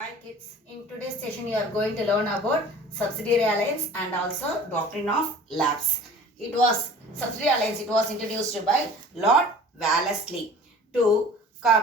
Hi kids, in today's session you are going to learn about subsidiary alliance and also doctrine of lapse. Subsidiary alliance, it was introduced by Lord Wellesley to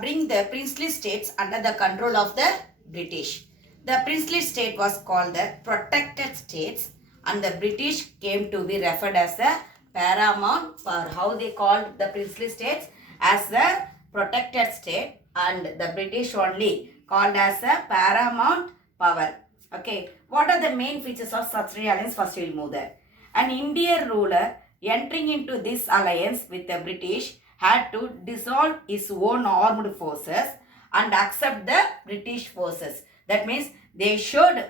bring the princely states under the control of the British. The princely state was called the protected states and the British came to be referred as the paramount power. How they called the princely states? As the protected state and the British only called as the paramount power. Okay, what are the main features of subsidiary alliance? First we will move there. An Indian ruler entering into this alliance with the British had to dissolve his own armed forces and accept the British forces. That means they should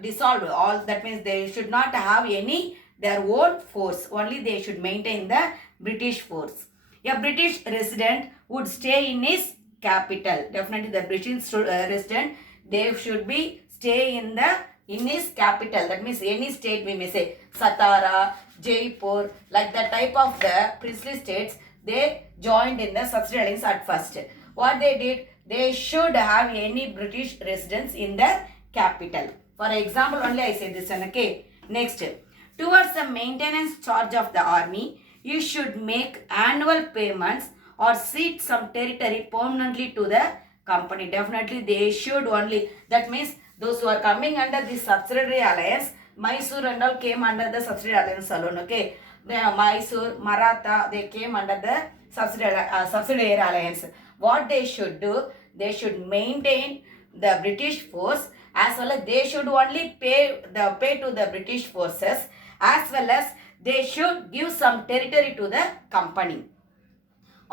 dissolve all, that means they should not have any their own force, only they should maintain the British force. A British resident would stay in his capital. Definitely the British resident, they should be stay in his capital. That means any state, we may say Satara, Jaipur, like the type of the princely states, they joined in the subsidiary alliance at first. What they did, they should have any British residents in their capital. For example, only I say this one. Okay. Next, towards the maintenance charge of the army, you should make annual payments or cede some territory permanently to the company. Definitely they should only, that means those who are coming under the subsidiary alliance, Mysore and all came under the subsidiary alliance alone. Okay, the Mysore, Maratha, they came under the subsidiary alliance. What they should do, they should maintain the British force, as well as they should only pay to the British forces, as well as they should give some territory to the company.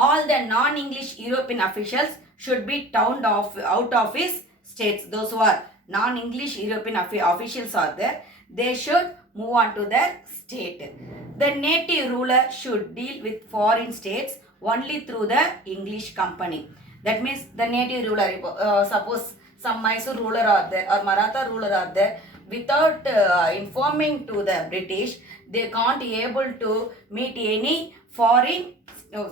All the non-English European officials should be turned out of his states. Those who are non-English European officials are there, they should move on to their state. The native ruler should deal with foreign states only through the English company. That means the native ruler, suppose some Mysore ruler are there or Maratha ruler are there, without informing to the British, they can't able to meet any foreign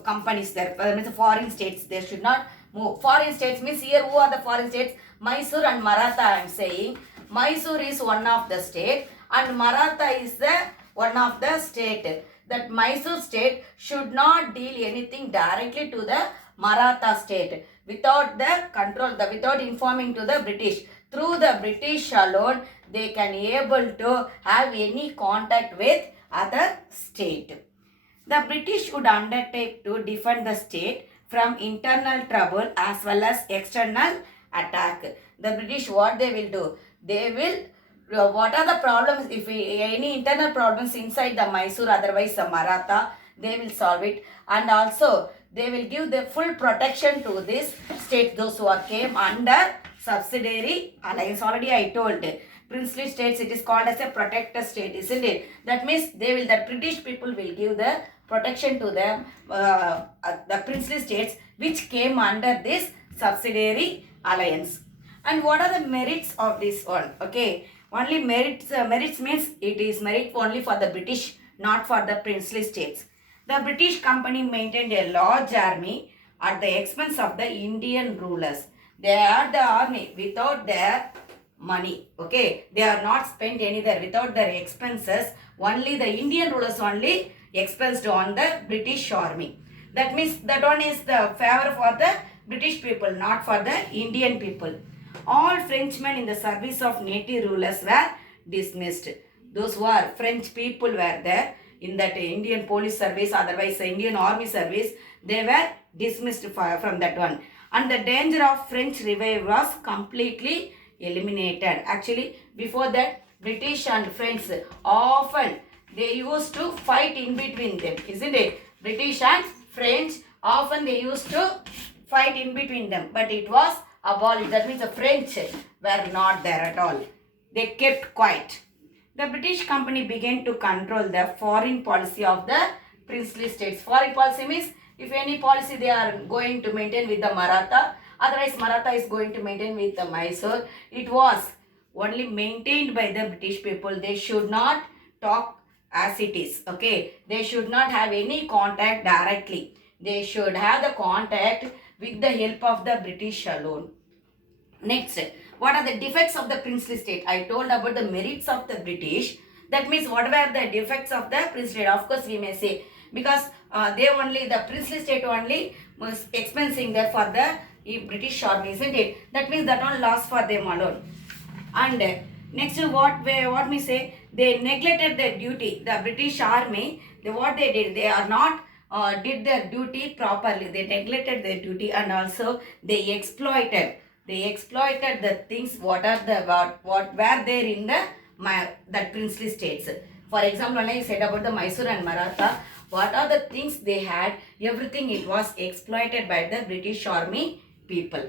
companies there. Means foreign states, they should not move. Foreign states means here who are the foreign states? Mysore and Maratha I am saying. Mysore is one of the state and Maratha is the one of the state. That Mysore state should not deal anything directly to the Maratha state without the control, without informing to the British. Through the British alone, they can able to have any contact with other state. The British would undertake to defend the state from internal trouble as well as external attack. The British, what they will do? They will, what are the problems? If any internal problems inside the Mysore, otherwise the Maratha, they will solve it. And also, they will give the full protection to this state, those who are came under subsidiary alliance. Already I told. Princely states, it is called as a protector state, isn't it? That means the British people will give the protection to them, the princely states which came under this subsidiary alliance. And what are the merits of this one? Okay, only merits means it is merit only for the British, not for the princely states. The British company maintained a large army at the expense of the Indian rulers. They are the army without their money. Okay, they are not spent anywhere without their expenses. Only the Indian rulers only expensed on the British army. That means that one is the favor for the British people, not for the Indian people. All Frenchmen in the service of native rulers were dismissed. Those who are French people were there in that Indian police service, otherwise the Indian army service, they were dismissed from that one. And the danger of French revival was completely eliminated. Actually, before that, British and French often they used to fight in between them, isn't it? British and French often they used to fight in between them, but it was abolished. That means the French were not there at all. They kept quiet. The British company began to control the foreign policy of the princely states. Foreign policy means if any policy they are going to maintain with the Maratha, otherwise Maratha is going to maintain with the Mysore. It was only maintained by the British people. They should not talk as it is. Okay, they should not have any contact directly. They should have the contact with the help of the British alone. Next, What are the defects of the princely state? I told about the merits of the British. That means what were the defects of the princely state? Of course, we may say because the princely state only was expensing there for the British army, isn't it? That means that one loss for them alone. And next, what we say, they neglected their duty. The British army, what they did, they are not did their duty properly. They neglected their duty, and also they exploited. They exploited the things what were there in the that princely states. For example, when I said about the Mysore and Maratha, what are the things they had? Everything it was exploited by the British army people.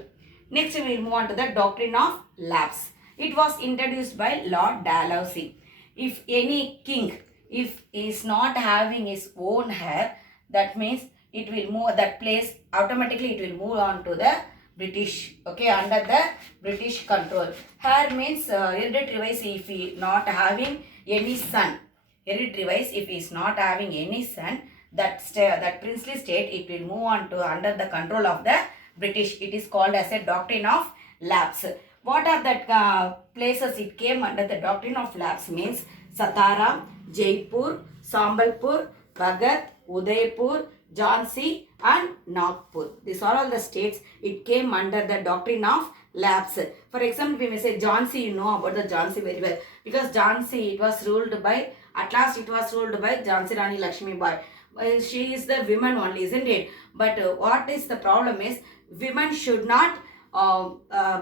Next, we will move on to the doctrine of lapse. It was introduced by Lord Dalhousie. If any king, if he is not having his own heir, that means it will move, that place automatically it will move on to the British, okay, under the British control. Heir means hereditary wise, if he is not having any son. Hereditary wise, if he is not having any son, that princely state, it will move on to under the control of the British. It is called as a doctrine of lapse. What are that places it came under the doctrine of lapse means Satara, Jaipur, Sambalpur, Bhagat, Udaipur, Jhansi and Nagpur. These are all the states it came under the doctrine of lapse. For example, we may say Jhansi, you know about the Jhansi very well because Jhansi, it was ruled by, at last it was ruled by Jhansi Rani Lakshmi Bai. She is the woman only, isn't it? But what is the problem is women should not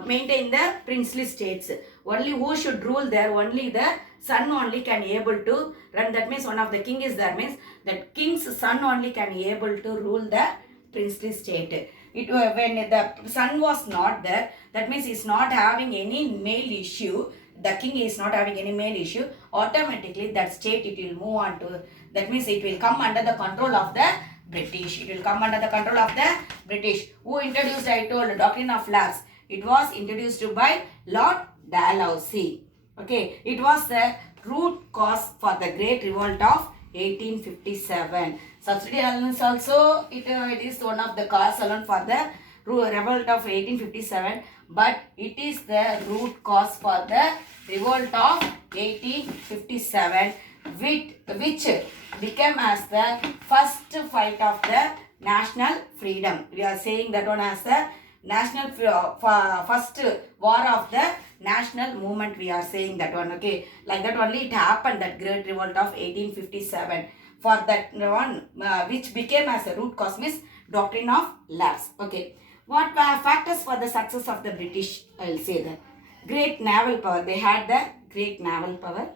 maintain the princely states. Only who should rule there? Only the son only can able to run. That means one of the king is there, means that king's son only can able to rule the princely state. When the son was not there, that means he is not having any male issue. The king is not having any male issue. Automatically that state it will move on to. That means it will come under the control of the British. It will come under the control of the British. Who introduced, I told, the doctrine of lapse? It was introduced by Lord Dalhousie. Okay, it was the root cause for the Great Revolt of 1857. Subsidy allowance also, it is one of the cause alone for the revolt of 1857. But it is the root cause for the revolt of 1857, which became as the first fight of the national freedom. We are saying that one as the national first war of the national movement. We are saying that one, okay, like that only it happened, that Great Revolt of 1857. For that one, which became as a root cause means doctrine of lapse. Okay, what were factors for the success of the British? I will say that great naval power. They had the great naval power.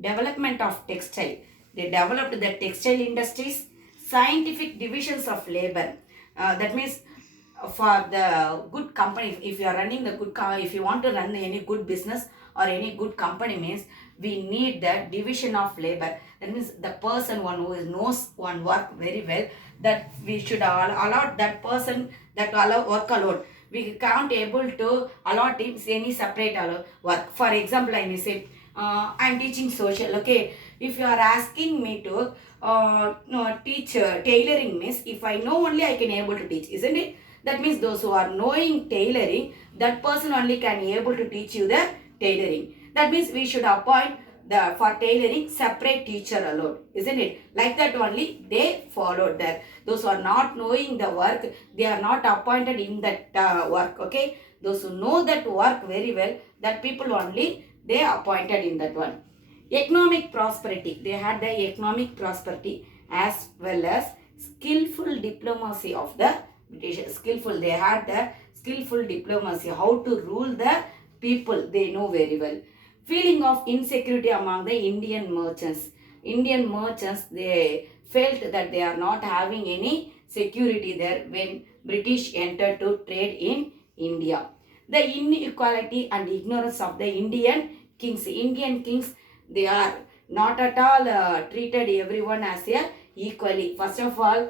Development of textile. They developed the textile industries. Scientific divisions of labor. That means for the good company, if you are running the good, if you want to run any good business or any good company, means we need the division of labor. That means the person one who knows one work very well, that we should allot that person that allow work alone. We can't able to allot him any separate work. For example, I may say I am teaching social. Okay, if you are asking me to teach tailoring, means if I know only I can able to teach, isn't it? That means those who are knowing tailoring, that person only can able to teach you the tailoring. That means we should appoint for tailoring separate teacher alone, isn't it? Like that only they followed that. Those who are not knowing the work, they are not appointed in that work. Okay, those who know that work very well, that people only they appointed in that one. Economic prosperity. They had the economic prosperity as well as skillful diplomacy of the British. Skillful. They had the skillful diplomacy. How to rule the people. They know very well. Feeling of insecurity among the Indian merchants. Indian merchants, they felt that they are not having any security there when British entered to trade in India. The inequality and ignorance of the Indian kings. Indian kings, they are not at all treated everyone as equally. First of all,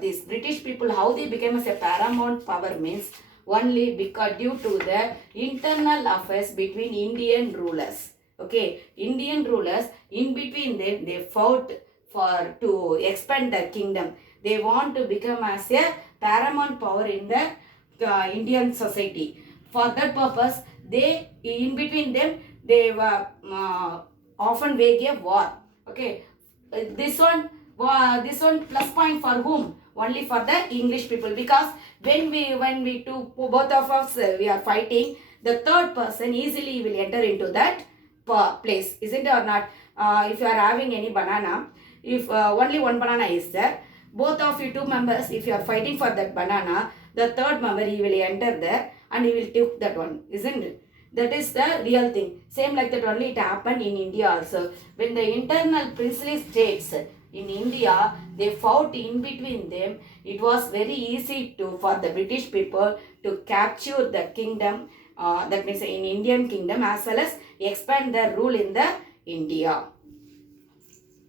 these British people, how they became as a paramount power means only because due to the internal affairs between Indian rulers. Okay, Indian rulers, in between them, they fought to expand their kingdom. They want to become as a paramount power in the Indian society. For that purpose, they in between them they often wage a war. Okay, this one plus point for whom? Only for the English people, because when we two both of us we are fighting, the third person easily will enter into that place, isn't it or not? If you are having any banana, if only one banana is there, both of you two members, if you are fighting for that banana, the third member he will enter there and he will take that one, isn't it? That is the real thing. Same like that only it happened in India also. When the internal princely states in India, they fought in between them, it was very easy to for the British people to capture the kingdom, that means in Indian kingdom, as well as expand their rule in the India.